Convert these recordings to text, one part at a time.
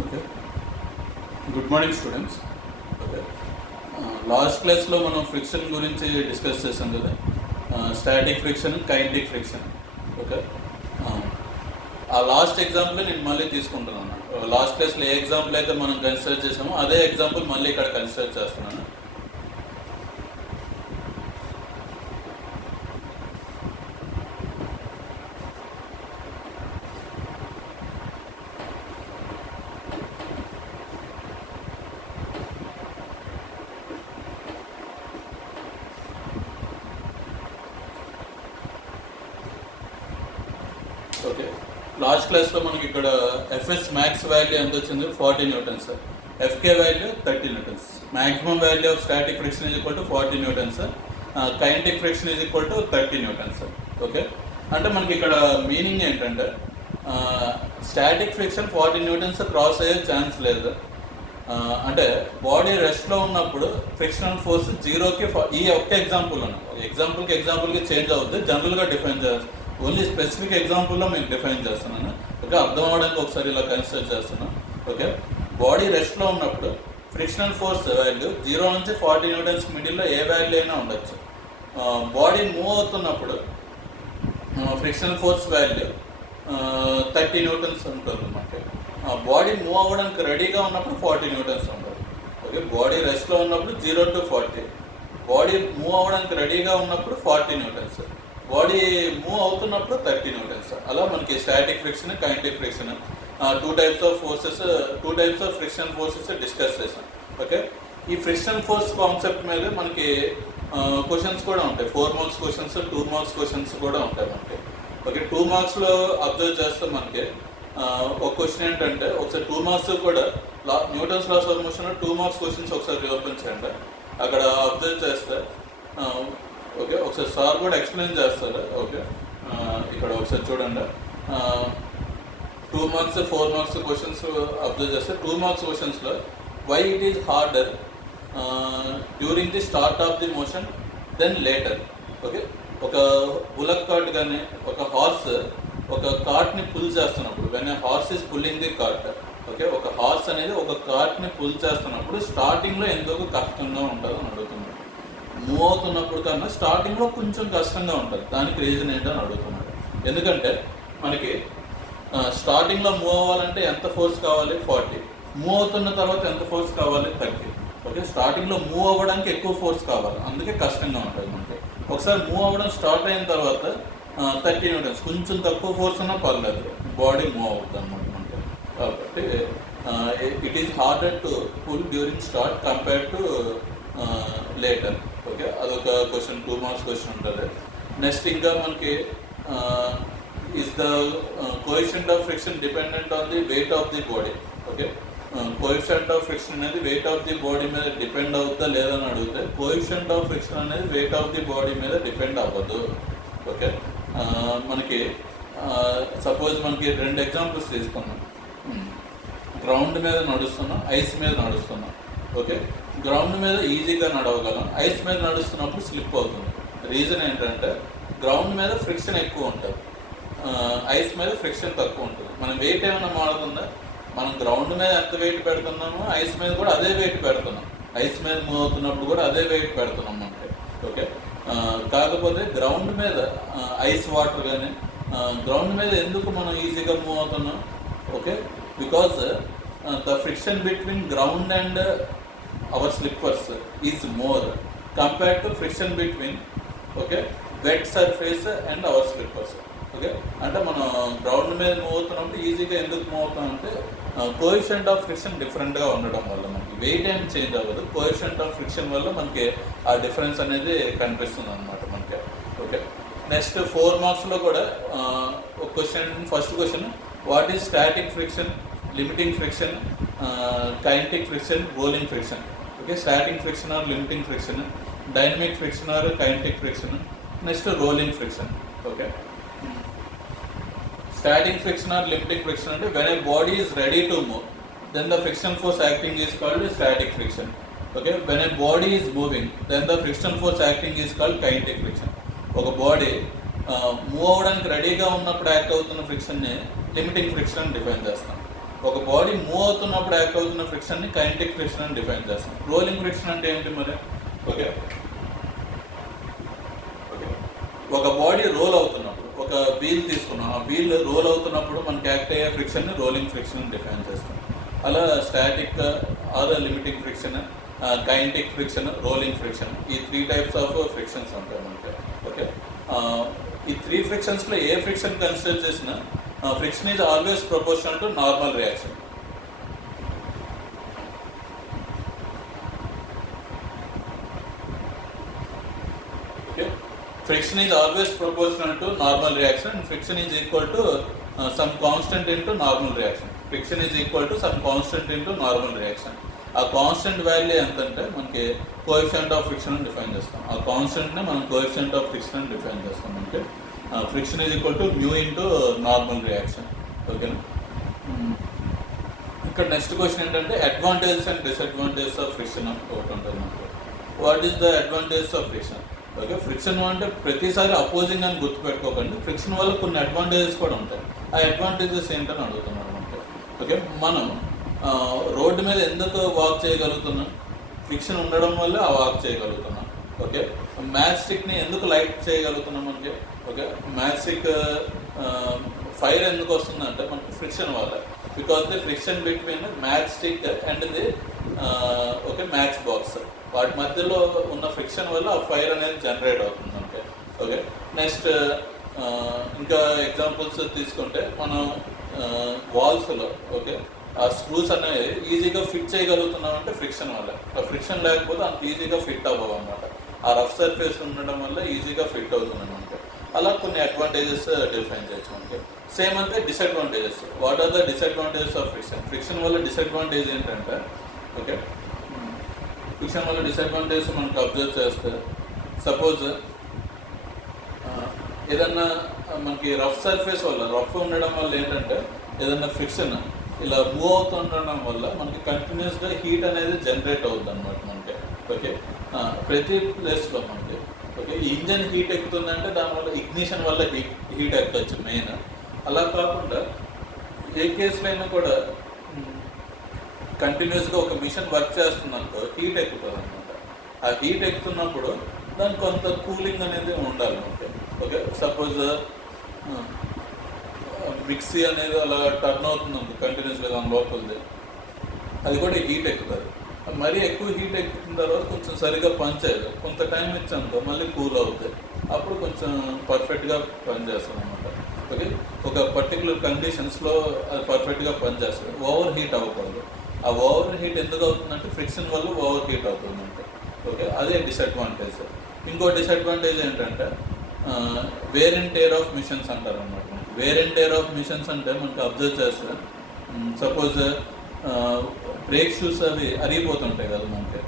Okay, good morning students. Okay, last క్లాస్లో మనం friction గురించి డిస్కస్ చేసాం కదా, static friction, kinetic friction. Okay, ఆ లాస్ట్ ఎగ్జాంపుల్ నేను మళ్ళీ తీసుకుంటున్నాను. లాస్ట్ క్లాస్లో ఏ ఎగ్జాంపుల్ అయితే మనం కన్సిడర్ చేసామో అదే ఎగ్జాంపుల్ మళ్ళీ ఇక్కడ కన్సిడర్ చేస్తున్నాను. ఓకే, లాస్ట్ క్లాస్లో మనకి ఇక్కడ ఎఫ్ఎస్ మ్యాక్స్ వాల్యూ ఎంత వచ్చింది? 40 newtons. FK value 30 newtons. Maximum value of static friction is equal to 40 newtons. Kinetic friction is equal to 30 newtons. Okay, అంటే మనకి ఇక్కడ మీనింగ్ ఏంటంటే స్టాటిక్ ఫ్రిక్షన్ 40 న్యూటన్స్ క్రాస్ అయ్యే ఛాన్స్ లేదు. అంటే బాడీ రెస్ట్లో ఉన్నప్పుడు ఫ్రిక్షనల్ ఫోర్స్ జీరోకి ఈ ఒక్క ఎగ్జాంపుల్కి చేంజ్ అవుతుంది. జనరల్గా డిఫైన్ చేయాలి, ఓన్లీ స్పెసిఫిక్ ఎగ్జాంపుల్లో మీకు డిఫైన్ చేస్తున్నాను. ఓకే, అర్థం అవడానికి ఒకసారి ఇలా కన్సిడర్ చేస్తున్నాను. ఓకే, బాడీ రెస్ట్లో ఉన్నప్పుడు ఫ్రిక్షనల్ ఫోర్స్ వాల్యూ 0 నుంచి 40 న్యూటన్స్ మిడిల్లో ఏ వాల్యూ అయినా ఉండొచ్చు. బాడీ మూవ్ అవుతున్నప్పుడు ఫ్రిక్షనల్ ఫోర్స్ వాల్యూ 30 న్యూటన్స్ ఉంటుంది మనకి. బాడీ మూవ్ అవ్వడానికి రెడీగా ఉన్నప్పుడు 40 న్యూటన్స్ ఉంటుంది. ఓకే, బాడీ రెస్ట్లో ఉన్నప్పుడు 0 to 40, బాడీ మూవ్ అవ్వడానికి రెడీగా ఉన్నప్పుడు 40 న్యూటన్స్, బాడీ మూవ్ అవుతున్నప్పుడు 30 న్యూటన్స్. అలా మనకి static friction, kinetic friction, two types of friction forces discuss చేసాం. ఓకే, ఈ ఫ్రిక్షన్ ఫోర్స్ కాన్సెప్ట్ మీద మనకి క్వశ్చన్స్ కూడా ఉంటాయి. 4 మార్క్స్ క్వశ్చన్స్, 2 మార్క్స్ క్వశ్చన్స్ కూడా ఉంటాయి మనకి. ఓకే, 2 మార్క్స్లో అబ్జర్వ్ చేస్తే మనకి ఒక క్వశ్చన్ ఏంటంటే, ఒకసారి 2 మార్క్స్ కూడా newtons laws of motion 2 marks questions ఒకసారి ఓపెన్ చేయండి. అక్కడ అబ్జర్వ్ చేస్తే ఓకే, ఒకసారి సార్ కూడా ఎక్స్ప్లెయిన్ చేస్తారు. ఓకే, ఇక్కడ ఒకసారి చూడండి. 2 మార్క్స్, 4 మార్క్స్ క్వశ్చన్స్ అబ్జర్వ్ చేస్తే 2 మార్క్స్ క్వశ్చన్స్లో why it is harder during the start of the motion than later. Okay, ఒక బులక్ కార్ట్ కానీ ఒక హార్స్ ఒక కార్ట్ని పుల్ చేస్తున్నప్పుడు, when a horse is pulling the cart. Okay, ఒక హార్స్ అనేది ఒక కార్ట్ని పుల్ చేస్తున్నప్పుడు స్టార్టింగ్లో ఎందుకు కష్టంగా ఉంటుందో అని అడుగుతున్నాడు. మూవ్ అవుతున్నప్పుడు కన్నా స్టార్టింగ్లో కొంచెం కష్టంగా ఉంటుంది, దానికి రీజన్ ఏంటని అడుగుతున్నాడు. ఎందుకంటే మనకి స్టార్టింగ్లో మూవ్ అవ్వాలంటే ఎంత ఫోర్స్ కావాలి? 40. మూవ్ అవుతున్న తర్వాత ఎంత ఫోర్స్ కావాలి? 30. ఓకే, స్టార్టింగ్లో మూవ్ అవ్వడానికి ఎక్కువ ఫోర్స్ కావాలి, అందుకే కష్టంగా ఉంటుంది మనకి. ఒకసారి మూవ్ అవ్వడం స్టార్ట్ అయిన తర్వాత 30 న్యూటన్స్, కొంచెం తక్కువ ఫోర్స్ ఉన్నా పర్లేదు, బాడీ మూవ్ అవుతుంది అనమాట మనకి. కాబట్టి it is harder to pull during start compared to later. Okay, అదొక క్వశ్చన్, 2 మార్క్స్ క్వశ్చన్ ఉంటుంది. నెక్స్ట్ ఇంకా మనకి is the coefficient of friction dependent on the weight of the body. Okay, coefficient of friction అనేది weight of the body మీద depend అవుతుందా లేదని అడిగితే, coefficient of friction అనేది వెయిట్ ఆఫ్ ది బాడీ మీద డిపెండ్ అవ్వదు. ఓకే, మనకి సపోజ్ మనకి 2 ఎగ్జాంపుల్స్ తీసుకున్నాం. గ్రౌండ్ మీద నడుస్తున్నాం, ఐస్ మీద నడుస్తున్నాం. ఓకే, గ్రౌండ్ మీద ఈజీగా నడవగలం, ఐస్ మీద నడుస్తున్నప్పుడు స్లిప్ అవుతుంది. రీజన్ ఏంటంటే గ్రౌండ్ మీద ఫ్రిక్షన్ ఎక్కువ ఉంటుంది, ఐస్ మీద ఫ్రిక్షన్ తక్కువ ఉంటుంది. మన వెయిట్ ఏమైనా మారుతుందా? మనం గ్రౌండ్ మీద ఎంత వెయిట్ పెడుతున్నామో ఐస్ మీద కూడా అదే వెయిట్ పెడుతున్నాం, ఐస్ మీద మూవ్ అవుతున్నప్పుడు కూడా అదే వెయిట్ పెడుతున్నాం మనకి. ఓకే, కాకపోతే గ్రౌండ్ మీద ఐస్ వాటర్ కానీ గ్రౌండ్ మీద ఎందుకు మనం ఈజీగా మూవ్ అవుతున్నాం? Okay, because the friction between ground and our slippers is more compared to friction between okay wet surface and our slippers. Okay, అంటే మనం గ్రౌండ్ మీద మూవ్ అవుతున్నప్పుడు ఈజీగా ఎందుకు మూవ్ అవుతామంటే కోఎఫిషియంట్ ఆఫ్ ఫ్రిక్షన్ డిఫరెంట్గా ఉండడం వల్ల మనకి వెయిట్ ఏం చేంజ్ అవ్వదు, కోఎఫిషియంట్ ఆఫ్ ఫ్రిక్షన్ వల్ల మనకి ఆ డిఫరెన్స్ అనేది కనిపిస్తుంది అనమాట మనకి. ఓకే, నెక్స్ట్ 4 మార్క్స్లో కూడా ఒక question, first question what is static friction, limiting friction, kinetic friction, rolling friction. Okay, static friction or limiting friction, dynamic friction or kinetic friction, next rolling friction. Okay, static friction or limiting friction అంటే when a body is ready to move then the friction force acting is called static friction. Okay, when a body is moving then the friction force acting is called kinetic friction. ఒక body move అవ్వడానికి రెడీగా ఉన్నప్పుడు act అవుతున్న ఫ్రిక్షన్ని limiting friction define చేస్తాం. ఒక body move అవుతున్నప్పుడు act అవుతున్న ఫ్రిక్షన్ని kinetic friction అని డిఫైన్ చేస్తాం. రోలింగ్ ఫ్రిక్షన్ అంటే ఏంటి మరి? ఓకే, ఒక బాడీ రోల్ అవుతున్నప్పుడు, ఒక వీల్ తీసుకున్నాం, ఆ వీల్ రోల్ అవుతున్నప్పుడు మనకి యాక్ట్ అయ్యే ఫ్రిక్షన్ని రోలింగ్ ఫ్రిక్షన్ అని డిఫైన్ చేస్తాం. అలా static or limiting friction, kinetic friction, rolling friction, ఈ 3 టైప్స్ ఆఫ్ ఫ్రిక్షన్స్ ఉంటాయి మనకి. ఓకే, ఈ 3 ఫ్రిక్షన్స్లో ఏ ఫ్రిక్షన్ కన్సిడర్ చేసినా friction is always proportional to normal reaction. Okay, friction is always proportional to normal reaction and friction is equal to some constant into normal reaction. Friction is equal to some constant into normal reaction. ఆ constant value ఎంత అంటే మనకి coefficient of friction అని define చేస్తాం. ఆ కాన్స్టెంట్ని మనం coefficient of friction అని define చేస్తాం. అంటే friction is equal to mu into normal reaction. ఓకేనా? ఇక్కడ నెక్స్ట్ క్వశ్చన్ ఏంటంటే advantages and disadvantages of friction ఒకటి ఉంటుంది మనకి. What is the advantages of friction? Okay, friction అంటే ప్రతిసారి అపోజింగ్ అని గుర్తుపెట్టుకోకండి. ఫ్రిక్షన్ వల్ల కొన్ని అడ్వాంటేజెస్ కూడా ఉంటాయి. ఆ అడ్వాంటేజెస్ ఏంటని అడుగుతున్నాడు మనకి. ఓకే, మనం రోడ్డు మీద ఎందుకు వాక్ చేయగలుగుతున్నాం? ఫ్రిక్షన్ ఉండడం వల్ల ఆ వాక్ చేయగలుగుతున్నాం. ఓకే, మ్యాచ్ స్టిక్ని ఎందుకు లైట్ చేయగలుగుతున్నాం మనకి? ఓకే, మ్యాచ్ స్టిక్ ఫైర్ ఎందుకు వస్తుందంటే మనకి ఫ్రిక్షన్ వల్ల. Because the friction between match stick and the okay match box, వాటి మధ్యలో ఉన్న ఫ్రిక్షన్ వల్ల ఆ ఫైర్ అనేది జనరేట్ అవుతుంది అంటే. ఓకే, నెక్స్ట్ ఇంకా ఎగ్జాంపుల్స్ తీసుకుంటే మనం వాల్స్లో ఓకే ఆ స్క్రూస్ అనేవి ఈజీగా ఫిట్ చేయగలుగుతున్నాం అంటే ఫ్రిక్షన్ వల్ల. ఆ ఫ్రిక్షన్ లేకపోతే అంత ఈజీగా ఫిట్ అవ్వవు అనమాట. ఆ రఫ్ సర్ఫేస్ ఉండడం వల్ల ఈజీగా ఫిట్ అవుతుంది అంటే. అలా కొన్ని అడ్వాంటేజెస్ డిఫైన్ చేయొచ్చు మనకి. సేమ్ అంటే disadvantages. What are the disadvantages of friction? Friction వల్ల డిసడ్వాంటేజ్ ఏంటంటే ఓకే ఫ్రిక్షన్ వల్ల డిసడ్వాంటేజ్ మనకు అబ్జర్వ్ చేస్తే సపోజ్ ఏదన్నా మనకి రఫ్ సర్ఫేస్ వల్ల రఫ్ ఉండడం వల్ల ఏంటంటే ఏదన్నా ఫ్రిక్షన్ ఇలా మూవ్ అవుతుండడం వల్ల మనకి కంటిన్యూస్గా హీట్ అనేది జనరేట్ అవుతుంది అనమాట మనకి. ఓకే, ప్రతి ప్లేస్లో మనకి ఓకే ఇంజన్ హీట్ ఎక్కుతుందంటే దానివల్ల ఇగ్నిషన్ వల్ల హీట్ ఎక్కవచ్చు మెయిన్. అలా కాకుండా ఏ కేసులో అయినా కూడా కంటిన్యూస్గా ఒక మిషన్ వర్క్ చేస్తున్నప్పుడు హీట్ ఎక్కుతుంది అనమాట. ఆ హీట్ ఎక్కుతున్నప్పుడు దానికి కొంత కూలింగ్ అనేది ఉండాలి మనకి. ఓకే, సపోజ్ మిక్సీ అనేది అలా టర్న్ అవుతుంది అనుకో కంటిన్యూస్గా దాని లోపలిది, అది కూడా హీట్ ఎక్కుతుంది. మరీ ఎక్కువ హీట్ ఎక్కుతున్న తర్వాత కొంచెం సరిగా పనిచేయదు, కొంత టైం ఇచ్చానుకో మళ్ళీ కూల్ అవుతాయి, అప్పుడు కొంచెం పర్ఫెక్ట్గా పనిచేస్తుంది అనమాట. ఓకే, ఒక పర్టికులర్ కండిషన్స్లో అది పర్ఫెక్ట్గా పనిచేస్తుంది, ఓవర్ హీట్ అవ్వకూడదు. ఆ ఓవర్ హీట్ ఎందుకు అవుతుందంటే ఫ్రిక్షన్ వల్ల ఓవర్ హీట్ అవుతుందంటే. ఓకే, అదే డిసడ్వాంటేజ్. ఇంకో డిసడ్వాంటేజ్ ఏంటంటే wear and tear of machines అంటారు అనమాట. Wear and tear of machines అంటే మనకి అబ్జర్వ్ చేస్తే సపోజ్ బ్రేక్ షూస్ అవి అరిగిపోతుంటాయి కదా మనకి.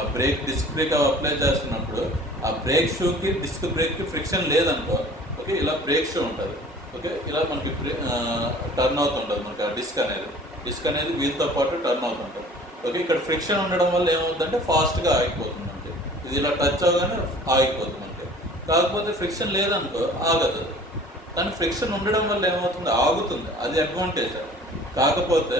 ఆ బ్రేక్ డిస్క్ బ్రేక్ అవి అప్లై చేస్తున్నప్పుడు ఆ బ్రేక్ షూకి డిస్క్ బ్రేక్కి ఫ్రిక్షన్ లేదనుకో ఓకే ఇలా బ్రేక్ షూ ఉంటుంది. ఓకే, ఇలా మనకి టర్న్ అవుతుంటుంది మనకి ఆ డిస్క్ అనేది వీల్తో పాటు టర్న్ అవుతుంటుంది. ఓకే, ఇక్కడ ఫ్రిక్షన్ ఉండడం వల్ల ఏమవుతుందంటే ఫాస్ట్గా ఆగిపోతుంది మనకి. ఇది ఇలా టచ్ అవగానే ఆగిపోతుంది మనకి. కాకపోతే ఫ్రిక్షన్ లేదనుకో ఆగదు, కానీ ఫ్రిక్షన్ ఉండడం వల్ల ఏమవుతుంది ఆగుతుంది, అది అడ్వాంటేజ్. కాకపోతే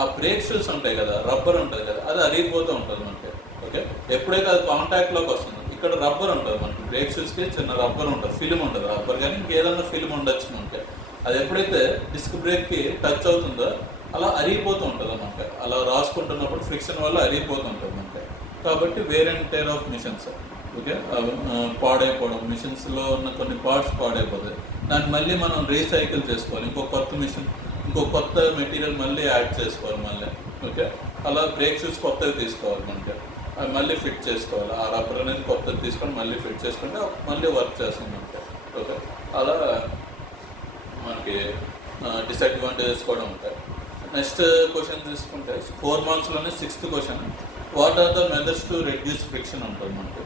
ఆ బ్రేక్ షూస్ ఉంటాయి కదా, రబ్బర్ ఉంటుంది కదా, అది అరిగిపోతూ ఉంటుంది మనకి. ఓకే, ఎప్పుడైతే అది కాంటాక్ట్లోకి వస్తుంది, ఇక్కడ రబ్బర్ ఉంటుంది మనకి, బ్రేక్ షూస్కి చిన్న రబ్బర్ ఉంటుంది, ఫిల్మ్ ఉంటుంది, రబ్బర్ కానీ ఇంకేదన్నా ఫిల్మ్ ఉండొచ్చు మనకి. అది ఎప్పుడైతే డిస్క్ బ్రేక్కి టచ్ అవుతుందో అలా అరిగిపోతూ ఉంటుంది మనకి. అలా రాసుకుంటున్నప్పుడు ఫ్రిక్షన్ వల్ల అరిగిపోతూ ఉంటుంది మనకి. కాబట్టి wear and tear of machines. Okay, పాడైపోవడం, మిషన్స్లో ఉన్న కొన్ని పార్ట్స్ పాడైపోతాయి, దాన్ని మళ్ళీ మనం రీసైకిల్ చేసుకోవాలి, ఇంకో కొత్త మిషన్ ఇంకో కొత్త మెటీరియల్ మళ్ళీ యాడ్ చేసుకోవాలి మళ్ళీ. ఓకే, అలా బ్రేక్ షూస్ కొత్తవి తీసుకోవాలి మనకి, అవి మళ్ళీ ఫిట్ చేసుకోవాలి. ఆ రబ్బర్ అనేది కొత్తది తీసుకొని మళ్ళీ ఫిట్ చేసుకుంటే మళ్ళీ వర్క్ చేస్తుంది మనకి. ఓకే, అలా మనకి డిసడ్వాంటేజెస్ కూడా ఉంటాయి. నెక్స్ట్ క్వశ్చన్ తీసుకుంటే 4 మార్క్స్లోనే 6th question, what are the methods to reduce friction ఉంటుంది మనకి.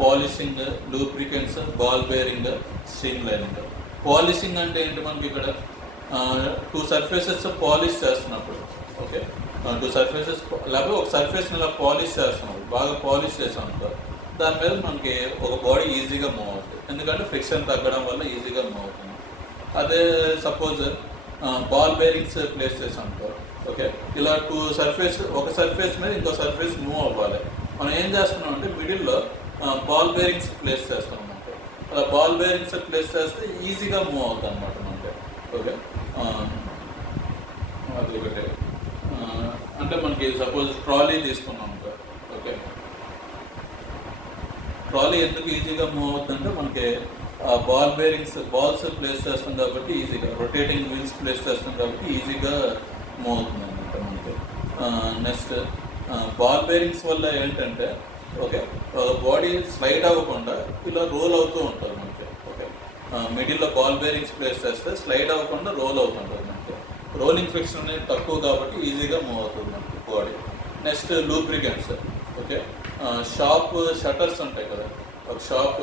Polishing, lubricants, ball bearing, streamlining. Polishing అంటే ఏంటి మనకి ఇక్కడ 2 సర్ఫేసెస్ పాలిష్ చేస్తున్నప్పుడు ఓకే 2 సర్ఫేసెస్ లేకపోతే ఒక సర్ఫేస్ని ఇలా పాలిష్ చేస్తున్నప్పుడు బాగా పాలిష్ చేసాం అనుకో దాని మీద మనకి ఒక బాడీ ఈజీగా మూవ్ అవుతుంది, ఎందుకంటే ఫ్రిక్షన్ తగ్గడం వల్ల ఈజీగా మూవ్ అవుతుంది. అదే సపోజ్ బాల్ బేరింగ్స్ ప్లేస్ చేసాం అనుకో. ఓకే, ఇలా ఒక సర్ఫేస్ మీద ఇంకో సర్ఫేస్ మూవ్ అవ్వాలి. మనం ఏం చేస్తున్నాం అంటే మిడిల్లో బాల్ బేరింగ్స్ ప్లేస్ చేస్తాం అనమాట. అలా బాల్ బేరింగ్స్ ప్లేస్ చేస్తే ఈజీగా మూవ్ అవుతుంది అనమాట మనకి. ఓకే, అది ఒకటి. అంటే మనకి సపోజ్ ట్రాలీ తీసుకున్నాం అనుకో. ఓకే, ట్రాలీ ఎందుకు ఈజీగా మూవ్ అవుతుందంటే మనకి బాల్స్ ప్లేస్ చేస్తాం కాబట్టి ఈజీగా, రొటేటింగ్ వీల్స్ ప్లేస్ చేస్తాం కాబట్టి ఈజీగా మూవ్ అవుతుంది అనమాట మనకి. నెక్స్ట్ బాల్ బేరింగ్స్ వల్ల ఏంటంటే ఓకే, బాడీ స్లైడ్ అవ్వకుండా ఇలా రోల్ అవుతూ ఉంటుంది మనకి. ఓకే, మిడిల్లో బాల్ బేరింగ్స్ ప్లేస్ చేస్తే స్లైడ్ అవ్వకుండా రోల్ అవుతుంటుంది మనకి. రోలింగ్ ఫ్రిక్షన్ అనేది తక్కువ కాబట్టి ఈజీగా మూవ్ అవుతుంది మనకి body. Next lubricants. Okay, shop shutters ఉంటాయి కదా, ఒక షాప్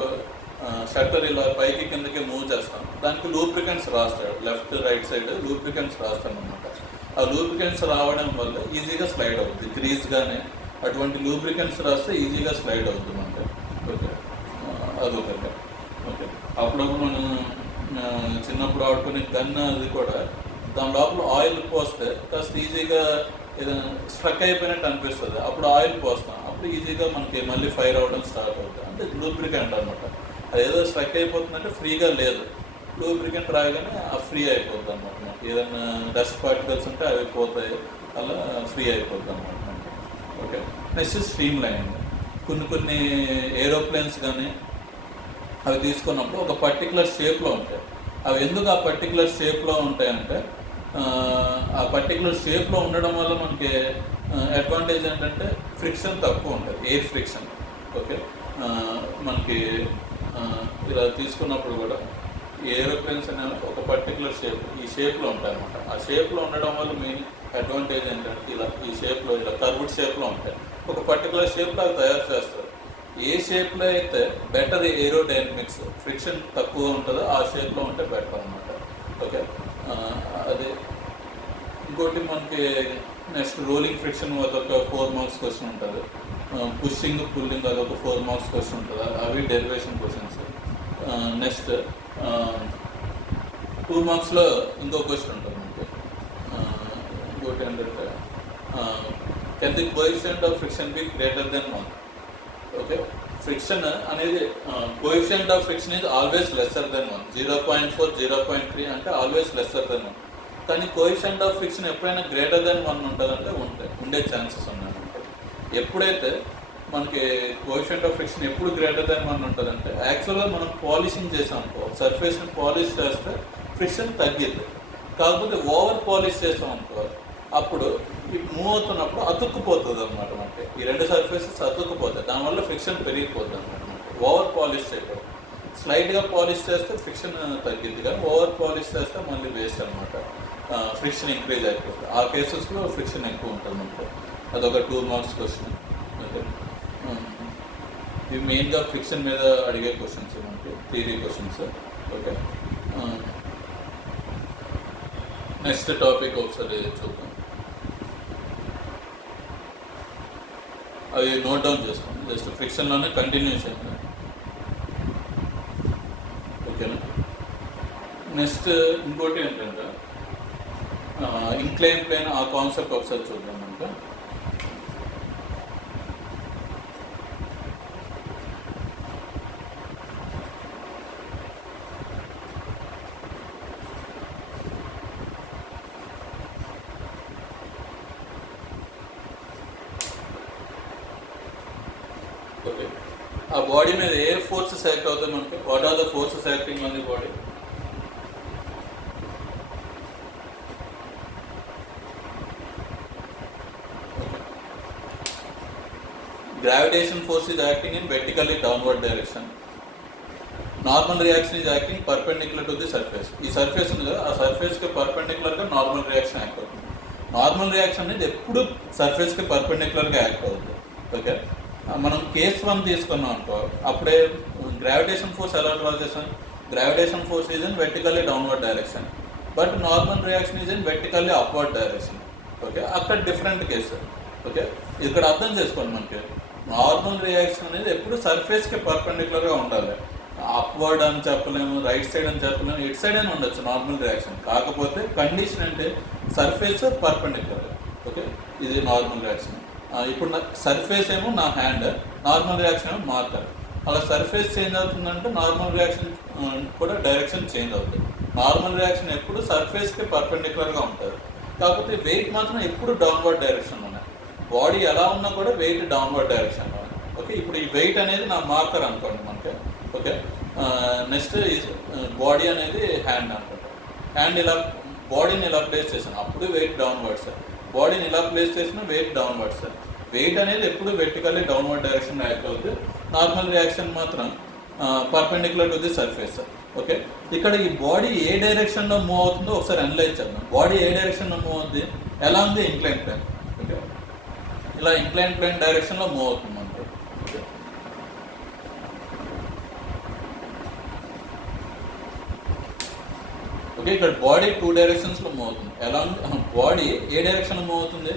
షట్టర్ ఇలా పైకి కిందకి మూవ్ చేస్తాం, దానికి లూబ్రికెంట్స్ రాస్తాడు, లెఫ్ట్ రైట్ సైడ్ లూబ్రికెంట్స్ రాస్తాం అనమాట. ఆ లూబ్రికెంట్స్ రావడం వల్ల ఈజీగా స్లైడ్ అవుతుంది, గ్రీస్గానే అటువంటి లూబ్రికెంట్స్ రాస్తే ఈజీగా స్లైడ్ అవుతుంది మనకి. ఓకే, అదొకటి. ఓకే, అప్పుడప్పుడు మనం చిన్నప్పుడు ఆడుకునే గన్ అది కూడా దాని లోపల ఆయిల్ పోస్తే కాస్త ఈజీగా ఏదైనా స్ట్రక్ అయిపోయినట్టు అనిపిస్తుంది, అప్పుడు ఆయిల్ పోస్తాం, అప్పుడు ఈజీగా మనకి మళ్ళీ ఫైర్ అవ్వడం స్టార్ట్ అవుతుంది. అంటే లూబ్రికెంట్ అనమాట. అదేదో స్ట్రక్ అయిపోతుందంటే ఫ్రీగా లేదు, లూబ్రికెంట్ రాగానే ఫ్రీ అయిపోతుంది అనమాట. మనకి ఏదైనా డస్ట్ పార్టికల్స్ ఉంటే అవి పోతాయి, అలా ఫ్రీ అయిపోతుంది అనమాట మనకి. Okay, next stream line. కొన్ని ఏరోప్లేన్స్ కానీ అవి తీసుకున్నప్పుడు ఒక పర్టికులర్ షేప్లో ఉంటాయి. అవి ఎందుకు ఆ పర్టికులర్ షేప్లో ఉంటాయంటే ఆ పర్టికులర్ షేప్లో ఉండడం వల్ల మనకి అడ్వాంటేజ్ ఏంటంటే ఫ్రిక్షన్ తక్కువ ఉంటుంది, ఎయిర్ ఫ్రిక్షన్. ఓకే, మనకి ఇలా తీసుకున్నప్పుడు కూడా ఏరోప్లేన్స్ అనేవి ఒక పర్టికులర్ ఈ షేప్లో ఉంటాయి అనమాట. ఆ షేప్లో ఉండడం వల్ల మెయిన్ అడ్వాంటేజ్ ఏంటంటే ఈ షేప్లో ఇలా కర్వ్డ్ షేప్లో ఉంటాయి. ఒక పర్టికులర్ షేప్లో అవి తయారు చేస్తారు. ఏ షేప్లో అయితే బెటర్ ఏరోడైనమిక్స్, ఫ్రిక్షన్ తక్కువ ఉంటుందో ఆ షేప్లో ఉంటే బెటర్ అనమాట. ఓకే, అదే. ఇంకోటి మనకి నెక్స్ట్ రోలింగ్ ఫ్రిక్షన్ అదొక 4 మార్క్స్ క్వశ్చన్ ఉంటుంది, పుషింగ్ పుల్లింగ్ అదొక 4 మార్క్స్ క్వశ్చన్ ఉంటుంది, అవి డెరివేషన్ క్వశ్చన్స్. నెక్స్ట్ 2 మార్క్స్లో ఇంకో క్వశ్చన్ ఉంటుంది మనకి. ఇంకోటి ఏంటంటే can the coefficient of friction be greater than 1. Okay, friction అనేది coefficient of friction is always lesser than 1. 0.4 0.3 అంటే ఆల్వేస్ లెస్సర్ దెన్ 1. కానీ కోఎఫిషియంట్ ఆఫ్ ఫ్రిక్షన్ ఎప్పుడైనా గ్రేటర్ దెన్ 1 ఉంటుందంటే ఉండే ఛాన్సెస్ ఉన్నాయంటే. ఎప్పుడైతే మనకి కోఎఫిషియంట్ ఆఫ్ ఫ్రిక్షన్ ఎప్పుడు గ్రేటర్ దెన్ 1 ఉంటుందంటే యాక్చువల్గా మనం పాలిషింగ్ చేసాం అనుకో, సర్ఫేస్ని పాలిష్ చేస్తే ఫ్రిక్షన్ తగ్గిద్ది. కాకపోతే ఓవర్ పాలిష్ చేసాం అనుకో, అప్పుడు మూవ్ అవుతున్నప్పుడు అతుక్కుపోతుంది అనమాట మనకి. ఈ 2 సర్ఫేసెస్ అతుక్కుపోతాయి, దానివల్ల ఫ్రిక్షన్ పెరిగిపోతుంది అనమాట మనకి. ఓవర్ పాలిష్ చేయడం, స్లైట్గా పాలిష్ చేస్తే ఫ్రిక్షన్ తగ్గిద్ది, కానీ ఓవర్ పాలిష్ చేస్తే మళ్ళీ వేస్ట్ అనమాట, ఫ్రిక్షన్ ఇంక్రీజ్ అయిపోతుంది. ఆ కేసెస్లో ఫ్రిక్షన్ ఎక్కువ ఉంటుంది మనకి. అదొక 2 మార్క్స్ క్వశ్చన్. ఓకే, ఇవి మెయిన్గా ఫ్రిక్షన్ మీద అడిగే క్వశ్చన్స్ మనకి, theory questions. Okay, next topic ఒకసారి చూద్దాం. అవి నోట్ డౌన్ చేసుకోండి, జస్ట్ ఫ్రిక్షన్లోనే కంటిన్యూషన్. ఓకేనా. నెక్స్ట్ ఇంకోటి ఏంటంటే ఇంక్లైన్ ప్లేన్, ఆ కాన్సెప్ట్ ఒకసారి చూద్దాం మనకు. ఓకే, ఆ బాడీ మీద ఏ ఫోర్సెస్ యాక్ట్ అవుతాయి మనకి? What are the forces acting on the body? Gravitation force is acting in vertically downward direction. Normal reaction is acting perpendicular to the surface. ఈ surface ఉంది కదా, ఆ సర్ఫేస్కి పర్పెండిక్యులర్గా నార్మల్ రియాక్షన్ యాక్ట్ అవుతుంది. Normal reaction అనేది ఎప్పుడు సర్ఫేస్కి పర్పెండిక్యులర్గా act అవుతుంది. Okay, మనం case 1 తీసుకున్నాం అనుకో, అప్పుడే గ్రావిటేషన్ ఫోర్స్ ఎలా డ్రా చేసాం? Gravitation force is in vertically downward direction, but normal reaction is in vertically upward direction. Okay, అక్కడ డిఫరెంట్ కేసు. ఓకే, ఇక్కడ అర్థం చేసుకోండి, మనకి నార్మల్ రియాక్షన్ అనేది ఎప్పుడు సర్ఫేస్కి పర్పెండిక్యులర్గా ఉండాలి. అప్వర్డ్ అని చెప్పలేము, రైట్ సైడ్ అని చెప్పలేము, ఇటు సైడ్ అని ఉండొచ్చు నార్మల్ రియాక్షన్. కాకపోతే కండిషన్ అంటే సర్ఫేస్ పర్పెండిక్యులర్. ఓకే, ఇది నార్మల్ రియాక్షన్. ఇప్పుడు నా సర్ఫేస్ ఏమో నా హ్యాండ్, నార్మల్ రియాక్షన్ ఏమో మార్కర్. అలా సర్ఫేస్ చేంజ్ అవుతుందంటే నార్మల్ రియాక్షన్ కూడా డైరెక్షన్ చేంజ్ అవుతుంది. నార్మల్ రియాక్షన్ ఎప్పుడు సర్ఫేస్కి పర్పెండిక్యులర్గా ఉంటుంది. కాకపోతే వెయిట్ మాత్రం ఎప్పుడు డౌన్వర్డ్ డైరెక్షన్లో ఉన్నాయి. బాడీ ఎలా ఉన్నా కూడా వెయిట్ డౌన్వర్డ్ డైరెక్షన్లో. ఓకే, ఇప్పుడు ఈ వెయిట్ అనేది నా మార్కర్ అనుకోండి మనకి. ఓకే, నెక్స్ట్ బాడీ అనేది హ్యాండ్ అనుకోండి. హ్యాండ్ ఇలా బాడీని ఇలా ప్లేస్ చేశాను, అప్పుడు వెయిట్ డౌన్వర్డ్ సార్. బాడీని ఇలా ప్లేస్ చేసిన వెయిట్ డౌన్వర్డ్ సార్. వెయిట్ అనేది ఎప్పుడు వెర్టికల్లీ డౌన్వర్డ్ డైరెక్షన్ యాక్ట్ అవుతుంది. నార్మల్ రియాక్షన్ మాత్రం perpendicular to the surface sir. Okay, ఇక్కడ ఈ బాడీ ఏ డైరెక్షన్లో మూవ్ అవుతుందో ఒకసారి అనలైజ్ చేద్దాం. బాడీ ఏ డైరెక్షన్లో మూవ్ అవుతుంది, ఎలా ఉంది ఇంక్లైన్ ప్లేన్. ఓకే, ఇలా ఇంక్లైన్ ప్లేన్ డైరెక్షన్లో మూవ్ అవుతుంది మనకి. ఓకే, ఇక్కడ బాడీ 2 డైరెక్షన్స్లో మూవ్ అవుతుంది. ఎలా ఉంది బాడీ ఏ డైరెక్షన్లో మూవ్ అవుతుంది,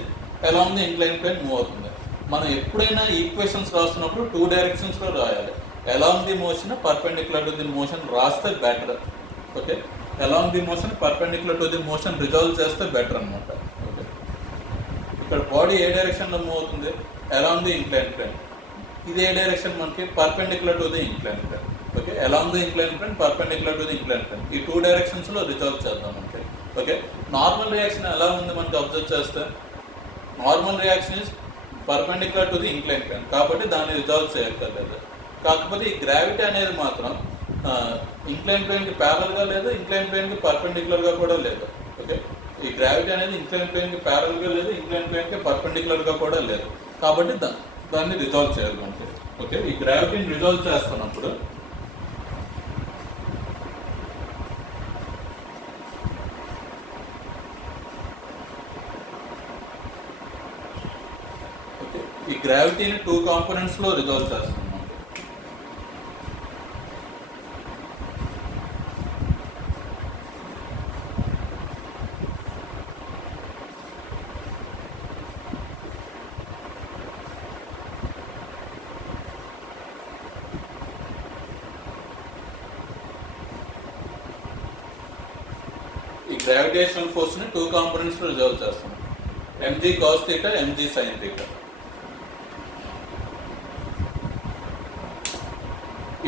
ఎలా ఉంది ఇంక్లైన్ ప్లేన్ మూవ్ అవుతుంది. మనం ఎప్పుడైనా ఈక్వేషన్స్ రాస్తున్నప్పుడు 2 డైరెక్షన్స్లో రాయాలి. Along the motion perpendicular to the motion రాస్తే better. Okay, along the motion perpendicular to the motion resolve చేస్తే బెటర్ అనమాట. ఓకే, ఇక్కడ బాడీ ఏ డైరెక్షన్లో మూవ్ అవుతుంది, అలాంగ్ ది ఇంక్లైన్ ప్లేన్. ఇది ఏ డైరెక్షన్ మనకి, perpendicular to the incline plane. Okay, along the incline plane perpendicular to the incline plane. ఈ 2 డైరెక్షన్స్లో రిజాల్వ్ చేద్దాం మనకి. ఓకే, నార్మల్ రియాక్షన్ ఎలా ఉంది మనకి అబ్జర్వ్ చేస్తే, normal reaction is perpendicular to the incline plane కాబట్టి దాన్ని రిజాల్వ్ చేయక్కర్లేదు. కాకపోతే ఈ గ్రావిటీ అనేది మాత్రం ఇంక్లైన్ ప్లేన్కి ప్యారల్గా లేదు, ఇంక్లైన్ ప్లేన్కి పర్పెండిక్యులర్గా కూడా లేదు. ఓకే, ఈ గ్రావిటీ అనేది ఇంక్లైన్ ప్లేన్కి ప్యారల్గా లేదు, ఇంక్లైన్ ప్లేన్కి పర్పెండిక్యులర్గా కూడా లేదు. కాబట్టి దాన్ని రిజాల్వ్ చేయాలి మనకి. ఓకే, ఈ గ్రావిటీని రిజాల్వ్ చేస్తున్నప్పుడు ఈ గ్రావిటీని 2 కాంపోనెంట్స్లో రిజాల్వ్ చేస్తున్నాం. ఈ గ్రావిటేషనల్ ఫోర్స్ని 2 కాంపోనెంట్స్లో రిజాల్వ్ చేస్తున్నాం. mg cos theta, mg sin theta.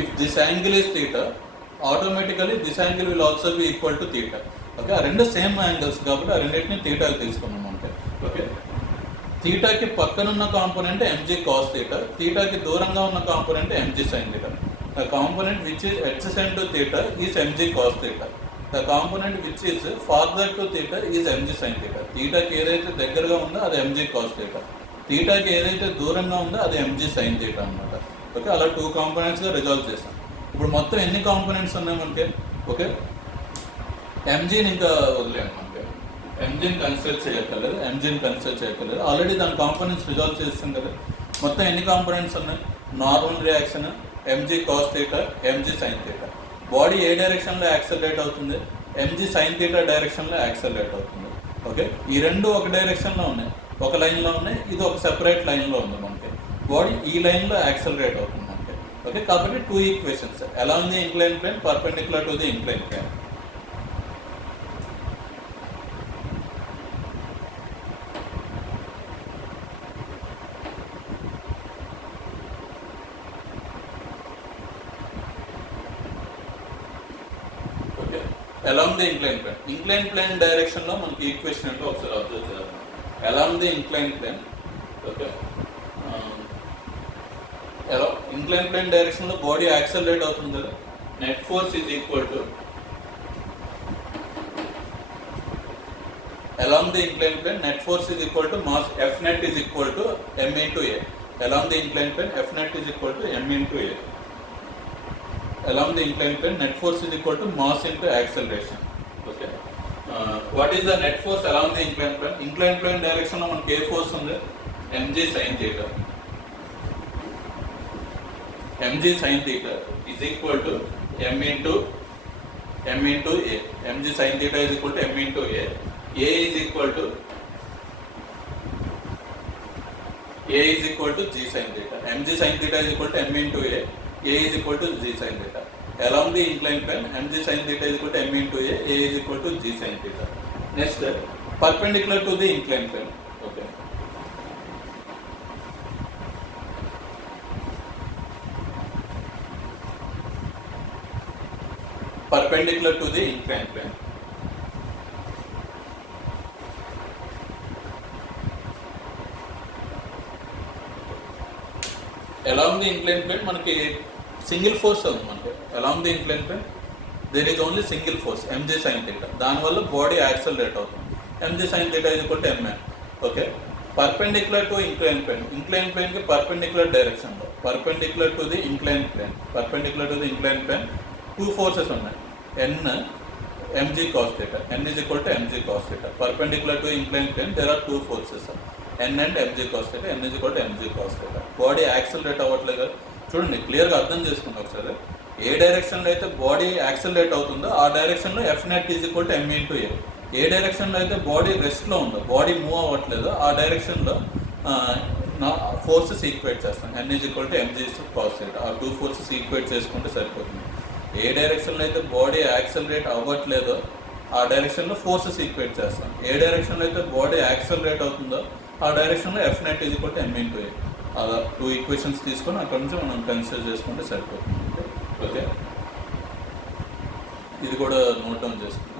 If this angle is theta, automatically this angle will also be equal to theta. Okay, ఆ రెండు సేమ్ యాంగిల్స్ కాబట్టి ఆ రెండింటిని థీటాకి తీసుకున్నాం అంటే. ఓకే, థీటాకి పక్కనున్న కాంపోనెంట్ mg cos theta, థీటాకి దూరంగా ఉన్న component mg sin theta. The component which is adjacent to theta is mg cos theta. The component which is farther to theta is mg sin theta. థీటాకి ఏదైతే దగ్గరగా ఉందో అది mg cos theta, థీటాకి ఏదైతే దూరంగా ఉందో అది mg sin theta అన్నమాట. Okay, అలా 2 కాంపోనెంట్స్గా రిజాల్వ్ చేసాం. ఇప్పుడు మొత్తం ఎన్ని కాంపోనెంట్స్ ఉన్నాయి మనకి? ఓకే, ఎంజీని ఇంకా వదిలేము మనకి, ఎంజీని కన్సిడర్ చేయక్కర్లేదు, ఆల్రెడీ దాని కాంపోనెంట్స్ రిజాల్వ్ చేస్తాం కదా. మొత్తం ఎన్ని కాంపోనెంట్స్ ఉన్నాయి? Normal reaction MG cos theta, MG sine theta. Body ఏ డైరెక్షన్లో యాక్సలరేట్ అవుతుంది, ఎంజీ సైన్ థీటా డైరెక్షన్లో యాక్సలరేట్ అవుతుంది. ఓకే, ఈ రెండు ఒక డైరెక్షన్లో ఉన్నాయి, ఒక లైన్లో ఉన్నాయి, ఇది ఒక సెపరేట్ లైన్లో ఉంది మనకి. బాడీ ఈ లైన్లో యాక్సలరేట్ అవుతుంది మనకి. ఓకే, కాబట్టి 2 equations, along the incline plane perpendicular to the incline plane. Okay, along the incline plane డైరెక్షన్లో మనకి ఈక్వేషన్ ఏంటో ఒకసారి అబ్జర్వ్ చేయాలి. Along the incline plane, okay, incline plane డైరెక్షన్లో బాడీ యాక్సలరేట్ అవుతుంది కదా. Net force is equal to along the incline plane, net force is equal to mass F net is equal to m into a. Along the incline plane F net is equal to m into a. Along the incline plane net force is equal to mass into acceleration. Okay, what is the net force along the incline plane? Incline plane డైరెక్షన్లో మనకి ఏ force ఉంది, mg sin theta. mg sin theta is equal to m into a. mg sin theta is equal to m into a. A is equal to g sin theta. mg sin theta is equal to m into a. A is equal to g sin theta. along the inclined plane mg sin theta is equal to m into a is equal to g sin theta. Next, perpendicular to the inclined plane. Okay. Perpendicular to the inclined plane. Along the inclined plane మనకి single force ఉంది. మనకి along the inclined plane there is only single force mg sin theta. దానివల్ల బాడీ accelerate అవుతుంది. mg sin theta is equal to mn. Okay. Perpendicular to incline plane, incline ప్లేన్కి perpendicular డైరెక్షన్లో, perpendicular to the incline plane, perpendicular to the incline plane two forces ఉన్నాయి. n mg cos theta, n is equal to mg cos theta. Perpendicular to inclined plane there are two forces, n and mg cos theta, n is equal to mg cos theta. Body accelerate అవ్వట్లేదు. చూడండి, క్లియర్గా అర్థం చేసుకుందాం ఒకసారి. ఏ డైరెక్షన్లో అయితే body accelerate అవుతుందో ఆ డైరెక్షన్లో F net is equal to M into A. ఏ డైరెక్షన్లో అయితే బాడీ రెస్ట్లో ఉందో, బాడీ మూవ్ అవ్వట్లేదు, ఆ డైరెక్షన్లో ఫోర్సెస్ ఈక్వేట్ చేస్తాం. N is equal to MG cos theta. ఆ టూ ఫోర్సెస్ ఈక్వేట్ చేసుకుంటే సరిపోతుంది. ఏ డైరెక్షన్లో అయితే బాడీ యాక్సలరేట్ అవ్వట్లేదో ఆ డైరెక్షన్లో ఫోర్సెస్ ఈక్వేట్ చేస్తాం. ఏ డైరెక్షన్లో అయితే బాడీ యాక్సలరేట్ అవుతుందో ఆ డైరెక్షన్లో F net is equal to M into A. అలా టూ ఈక్వేషన్స్ తీసుకొని అక్కడ నుంచి మనం కన్సిడర్ చేసుకుంటే సరిపోతుంది. ఓకే, ఇది కూడా నోట్ డౌన్ చేసుకుందాం.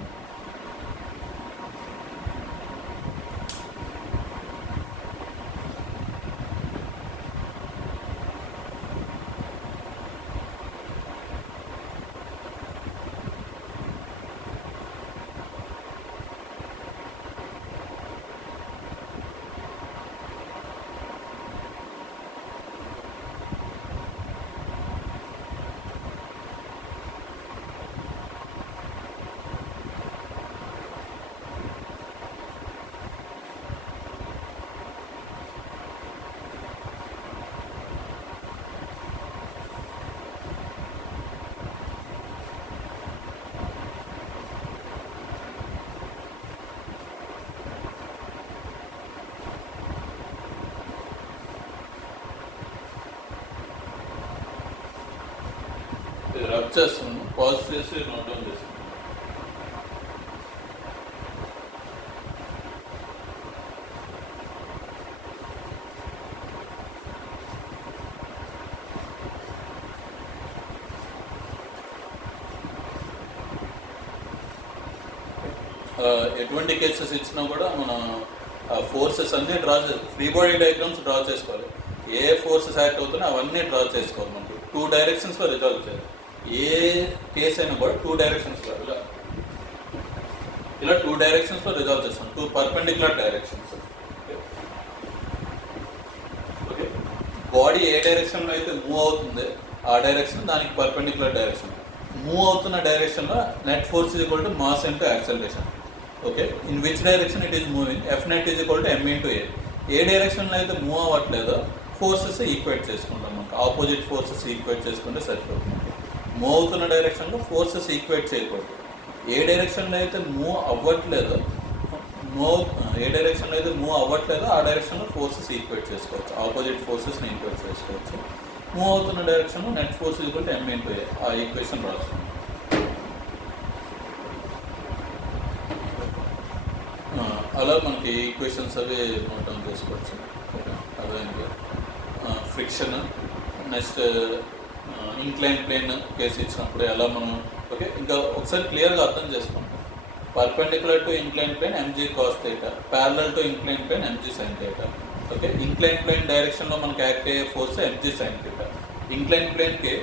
రబ్ చేస్తున్నాను, పాజ్ చేసి నోట్ డౌన్ చేస్తాను. ఎటువంటి కేసెస్ ఇచ్చినా కూడా మనం ఫోర్సెస్ అన్నీ draw free body diagrams draw చేసుకోవాలి. ఏ ఫోర్సెస్ యాక్ట్ అవుతున్నాయో అవన్నీ డ్రా చేసుకోవాలి. మనకి టూ డైరెక్షన్స్లో రిజాల్వ్ చేయాలి. ఏ కేసు అయినా కూడా టూ డైరెక్షన్స్లో ఇలా టూ డైరెక్షన్స్లో రిజాల్వ్ చేస్తాం. Two perpendicular directions. Okay, body ఏ డైరెక్షన్లో అయితే మూవ్ అవుతుంది ఆ డైరెక్షన్ దానికి పర్పెండిక్యులర్ డైరెక్షన్. మూవ్ అవుతున్న డైరెక్షన్లో net force is equal to mass into acceleration. Okay, in which direction it is moving, F net is equal to M into A. ఏ డైరెక్షన్లో అయితే మూవ్ అవ్వట్లేదో ఫోర్సెస్ ఈక్వేట్ చేసుకుంటాం. మనకు ఆపోజిట్ ఫోర్సెస్ ఈక్వేట్ చేసుకుంటే సరిపోతుంది. Move అవుతున్న డైరెక్షన్లో ఫోర్సెస్ ఈక్వేట్ చేయకూడదు. ఏ డైరెక్షన్లో అయితే మూవ్ అవ్వట్లేదో ఆ డైరెక్షన్లో ఫోర్సెస్ ఈక్వేట్ చేసుకోవచ్చు. ఆపోజిట్ ఫోర్సెస్ని ఈక్వేట్ చేసుకోవచ్చు. మూవ్ అవుతున్న డైరెక్షన్లో net force equal to M into A. ఆ ఈక్వేషన్ రాస్తాం. అలా మనకి ఈక్వేషన్స్ అవి నోట్ డౌన్ చేసుకోవచ్చు. అదే friction, next incline plane case ఇచ్చినప్పుడు ఎలా మనం ఓకే ఇంకా ఒకసారి క్లియర్గా అర్థం చేసుకుంటాం. Perpendicular to incline plane MG cos theta, parallel to incline plane MG sine theta. Okay, incline plane డైరెక్షన్లో మనకి యాక్ట్ అయ్యే force MG sine theta. Incline ప్లేన్కి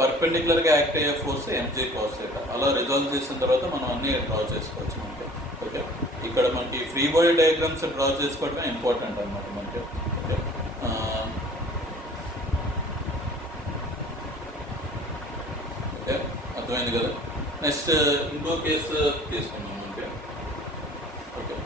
పర్పెండిక్యులర్గా యాక్ట్ అయ్యే ఫోర్స్ ఎంజీ కాస్ థీటా. అలా రిజాల్వ్ చేసిన తర్వాత మనం అన్నీ డ్రా చేసుకోవచ్చు మనకి. ఓకే, ఇక్కడ మనకి ఫ్రీ బాడీ డయాగ్రామ్స్ డ్రా చేసుకోవడమే ఇంపార్టెంట్ అన్నమాట మనకి. ఓకే, ఓకే అర్థమైంది కదా. నెక్స్ట్ ఇంకో కేసు తీసుకుందాం మనకి. Okay,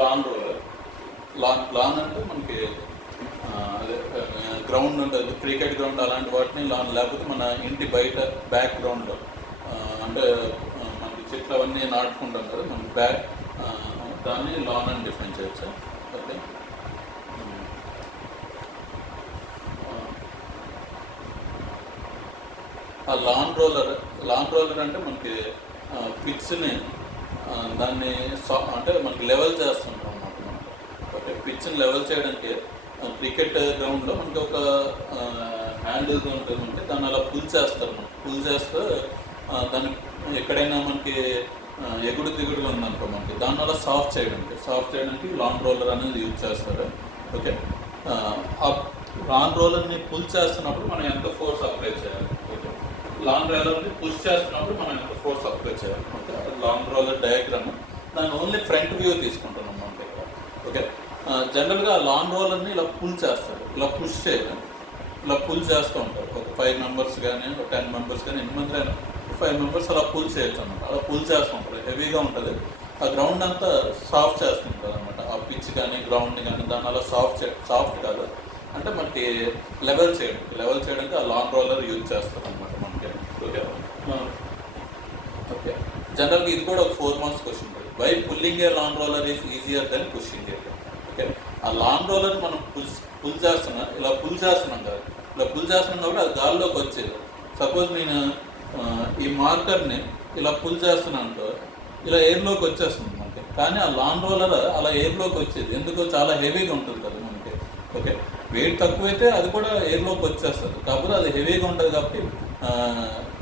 lawn roller. లాన్ అంటే మనకి అదే గ్రౌండ్ ఉంటుంది, క్రికెట్ గ్రౌండ్ అలాంటి వాటిని లాన్, లేకపోతే మన ఇంటి బయట బ్యాక్ గ్రౌండ్లో అంటే మనకి చెట్లు అవన్నీ నాటుకుంటాం కదా, మనకి బ్యాక్ దాన్ని లాన్ అని డిఫైన్ చేయొచ్చు. ఓకే, ఆ లాన్ రోలర్ అంటే మనకి పిచ్ని దాన్ని అంటే మనకి లెవెల్ చేస్తుంటాం అన్నమాట మనం. ఓకే, పిచ్ని లెవెల్ చేయడానికి క్రికెట్ గ్రౌండ్లో మనకి ఒక హ్యాండిల్ ఉంటుంది, మనకి దాన్ని అలా పుల్ చేస్తారు. మనకి పుల్ చేస్తే దాన్ని ఎక్కడైనా మనకి ఎగుడు దిగుడుగా ఉందనుకో మనకి దాన్ని అలా సాఫ్ట్ చేయడానికి లాన్ రోలర్ అనేది యూజ్ చేస్తారు. ఓకే, ఆ లాన్ రోలర్ని పుల్ చేస్తున్నప్పుడు మనం ఎంత ఫోర్స్ అప్లై చేయాలి, ఓకే, లాన్ రోలర్ని పుష్ చేస్తున్నప్పుడు మనం ఎంత ఫోర్స్ అప్లై చేయాలి. ఓకే, లాన్ రోలర్ డయాగ్రామ్ దాన్ని ఓన్లీ ఫ్రంట్ వ్యూ తీసుకుంటున్నాం మనకి ఇక్కడ. ఓకే, జనరల్గా లాన్ రోలర్ని ఇలా పుల్ చేస్తారు, ఇలా పుష్ చేయడం, ఇలా పుల్ చేస్తూ ఉంటారు. ఒక 5 మెంబర్స్ కానీ ఒక 10 మెంబర్స్ కానీ ఎన్ని మంది అయినా 5 మెంబర్స్ అలా పుల్ చేయొచ్చు అనమాట. అలా పుల్ చేస్తూ ఉంటారు, హెవీగా ఉంటుంది. ఆ గ్రౌండ్ అంతా సాఫ్ట్ చేస్తుంటుంది అనమాట. ఆ పిచ్ కానీ గ్రౌండ్ని కానీ దాన్ని అలా సాఫ్ట్ కాదు అంటే మనకి లెవెల్ చేయడానికి ఆ లాన్ రోలర్ యూజ్ చేస్తారు అనమాట మనకి. ఓకే ఓకే, జనరల్గా ఇది కూడా ఒక 4 marks question. Why pulling a lawn roller is easier then pushing it. Okay, ఆ లాన్ రోలర్ మనం పుల్ చేస్తున్నాం, ఇలా పుల్ చేస్తున్నాం కదా, ఇలా పుల్ చేస్తున్నాం కాబట్టి అది గాల్లోకి వచ్చేది. సపోజ్ నేను ఈ మార్కర్ని ఇలా పుల్ చేస్తున్నాను, ఇలా ఎయిర్లోకి వచ్చేస్తుంది మనకి. కానీ ఆ లాన్ రోలర్ అలా ఎయిర్లోకి వచ్చేది ఎందుకో, చాలా హెవీగా ఉంటుంది కదా మనకి. ఓకే, వెయిట్ తక్కువైతే అది కూడా ఎయిర్లోకి వచ్చేస్తుంది, కాకపోతే అది హెవీగా ఉంటుంది కాబట్టి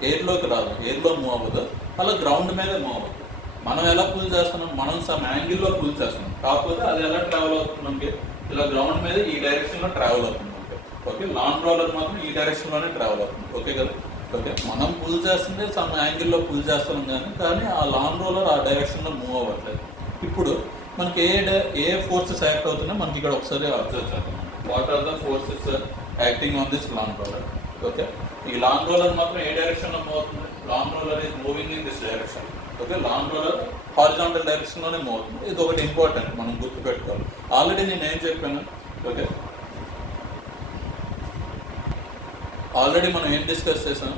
ఎయిర్లోకి రాదు, ఎయిర్లో మూవ్ అవ్వదు, అలా గ్రౌండ్ మీద మూవ్ అవ్వదు. మనం ఎలా పుల్ చేస్తున్నాం, మనం సమ్ యాంగిల్లో పుల్ చేస్తున్నాం, కాకపోతే అది ఎలా ట్రావెల్ అవుతుంది మనకి, ఇలా గ్రౌండ్ మీద ఈ డైరెక్షన్లో ట్రావెల్ అవుతుంది మనకి. ఓకే, లాన్ రోలర్ మాత్రం ఈ డైరెక్షన్లోనే ట్రావెల్ అవుతుంది. ఓకే కదా. ఓకే, మనం పుల్ చేస్తుంటే సమ్ యాంగిల్లో పుల్ చేస్తున్నాం కానీ ఆ లాన్ రోలర్ ఆ డైరెక్షన్లో మూవ్ అవ్వట్లేదు. ఇప్పుడు మనకి ఏ ఫోర్సెస్ యాక్ట్ అవుతున్నాయో మనకి ఇక్కడ ఒకసారి అబ్జర్వ్ చేద్దాం. What are the forces acting on this lawn roller. Okay, ఈ లాన్ రోలర్ మాత్రం ఏ డైరెక్షన్లో మూవ్ అవుతుంది, lawn roller is moving in this direction. Okay, lawn roller horizontal డైరెక్షన్లోనే మూవ్ అవుతుంది. ఇది ఒకటి ఇంపార్టెంట్, మనం గుర్తుపెట్టుకోవాలి. ఆల్రెడీ నేను ఏం చెప్పాను, ఓకే, ఆల్రెడీ మనం ఏం డిస్కస్ చేసాం,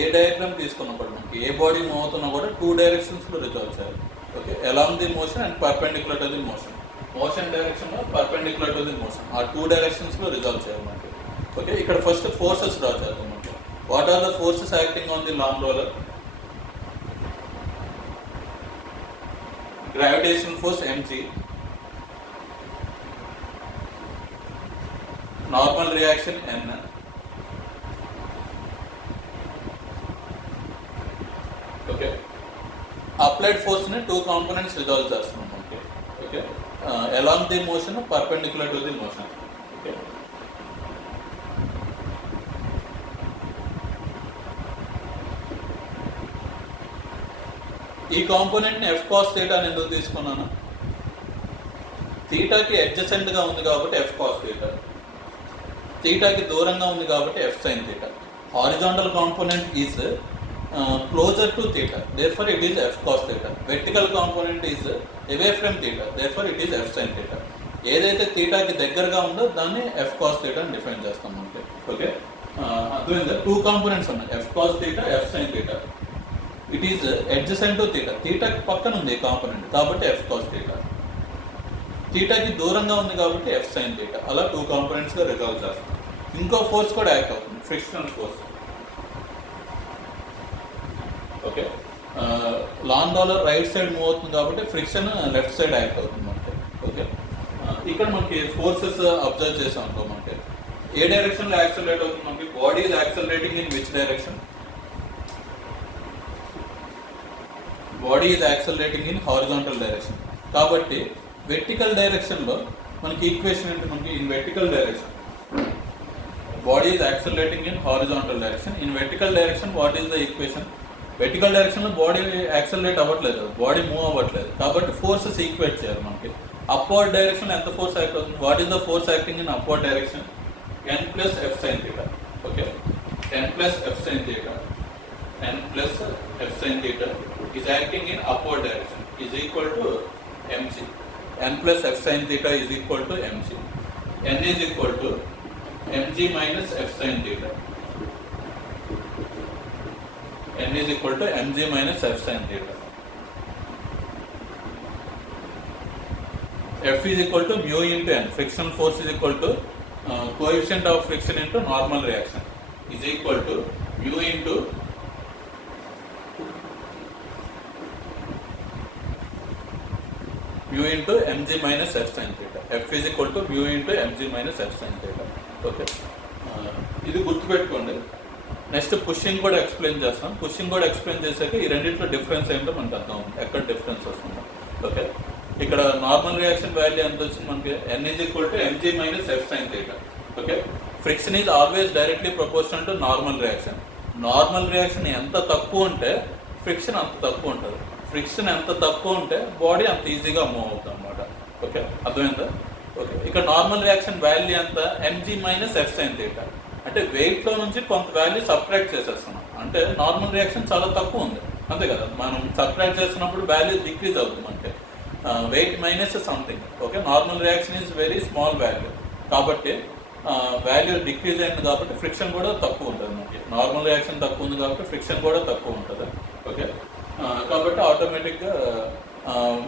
ఏ డయాగ్రామ్ తీసుకున్నప్పుడు మనకి ఏ బాడీ మూవ్ అవుతున్నా కూడా 2 డైరెక్షన్స్లో రిజాల్వ్ చేయాలి. Okay, along the motion and perpendicular to the motion డైరెక్షన్లో పర్పెండిక్యులర్ టు ది మోషన్, ఆ 2 డైరెక్షన్స్లో రిజాల్వ్ చేయాలి మనకి. ఓకే, ఇక్కడ ఫస్ట్ ఫోర్సెస్ డ్రా చేద్దాం మనకి. What are the forces acting on the lawn roller? Gravitational force mg, normal reaction n, okay, applied ఫోర్స్ని 2 components resolve చేస్తున్నాం మనకి. Okay, along the motion, perpendicular to the motion. Okay, ఈ కాంపోనెంట్ని F cos theta అని ఎందుకు తీసుకున్నాను, థీటాకి అడ్జసెంట్గా ఉంది కాబట్టి ఎఫ్ కాస్ థీటా, థీటాకి దూరంగా ఉంది కాబట్టి F sine theta. Horizontal component is closer to theta, therefore it is f cos theta. Vertical component is away from theta, therefore it is f sin theta. ఏదైతే థీటాకి దగ్గరగా ఉందో దాన్ని ఎఫ్ కాస్ థీటా అని define చేస్తాం మనకి. Okay, అర్థమైందా? 2 components ఉన్నాయి, F cos theta, F sine theta. It is adjacent to theta, థీటాకి పక్కన ఉంది కాంపోనెంట్ కాబట్టి ఎఫ్ కాస్ థీటా, థీటాకి దూరంగా ఉంది కాబట్టి ఎఫ్ సైన్ థీటా. అలా 2 కాంపోనెంట్స్గా రిజాల్వ్ చేస్తాం. ఇంకో ఫోర్స్ కూడా యాక్ట్ అవుతుంది, frictional force. Okay, lawn roller right side move అవుతుంది కాబట్టి ఫ్రిక్షన్ లెఫ్ట్ సైడ్ యాక్ట్ అవుతుంది మనకి. ఓకే, ఇక్కడ మనకి ఫోర్సెస్ అబ్జర్వ్ చేసాం అనుకో, మనకి ఏ డైరెక్షన్లో యాక్సలరేట్ అవుతుంది, మనకి body is accelerating in which direction, body is accelerating in horizontal direction. కాబట్టి వెర్టికల్ డైరెక్షన్లో మనకి ఈక్వేషన్ ఏంటి, మనకి in vertical direction body is accelerating in horizontal direction. In vertical direction what is the equation, వెర్టికల్ డైరెక్షన్లో body accelerate అవ్వట్లేదు, body move అవ్వట్లేదు, కాబట్టి ఫోర్సెస్ ఈక్వేట్ చేయాలి మనకి. అప్వర్డ్ డైరెక్షన్ ఎంత ఫోర్స్ యాక్ట్ అవుతుంది, what is the force acting in upward direction, n plus F sine theta. Okay, n plus F sine theta, n plus F sine theta is acting in upward direction is equal to mg. N plus f sin theta is equal to mg. N is equal to mg minus f sin theta. N is equal to mg minus f sin theta. F is equal to mu into n. Frictional force is equal to coefficient of friction into normal reaction is equal to mu into mg minus f sin theta. F is equal to mu into mg minus f sin theta. Okay, ఇది గుర్తుపెట్టుకోండి. Next pushing కూడా explain చేస్తాం. Pushing కూడా explain చేశాక ఈ రెండింటిలో difference ఏంటో మనకు అర్థం అవుతుంది, ఎక్కడ డిఫరెన్స్ వస్తుందో. ఓకే, ఇక్కడ నార్మల్ రియాక్షన్ వాల్యూ ఎంత వచ్చింది మనకి? n is equal to mg minus f sin theta. Okay, friction is always directly proportional to normal reaction. Normal reaction ఎంత తక్కువ ఉంటే ఫ్రిక్షన్ అంత తక్కువ ఉంటుంది. ఫ్రిక్షన్ ఎంత తక్కువ ఉంటే బాడీ అంత ఈజీగా మూవ్ అవుతుంది అనమాట. ఓకే, అర్థమైందా? ఓకే, ఇక్కడ నార్మల్ రియాక్షన్ వాల్యూ ఎంత? mg minus f sin theta. అంటే వెయిట్లో నుంచి కొంత వాల్యూ సబ్ట్రాక్ట్ చేసేస్తున్నాం. అంటే నార్మల్ రియాక్షన్ చాలా తక్కువ ఉంది, అంతే కదా. మనం సబ్ట్రాక్ట్ చేస్తున్నప్పుడు వాల్యూ డిక్రీజ్ అవుతుంది. అంటే wait minus something. Okay, normal reaction is very small value కాబట్టి వాల్యూ డిక్రీజ్ అయింది కాబట్టి ఫ్రిక్షన్ కూడా తక్కువ ఉంటుంది మనకి. నార్మల్ రియాక్షన్ తక్కువ ఉంది కాబట్టి ఫ్రిక్షన్ కూడా తక్కువ ఉంటుంది. ఓకే, కాబట్టి ఆటోమేటిక్గా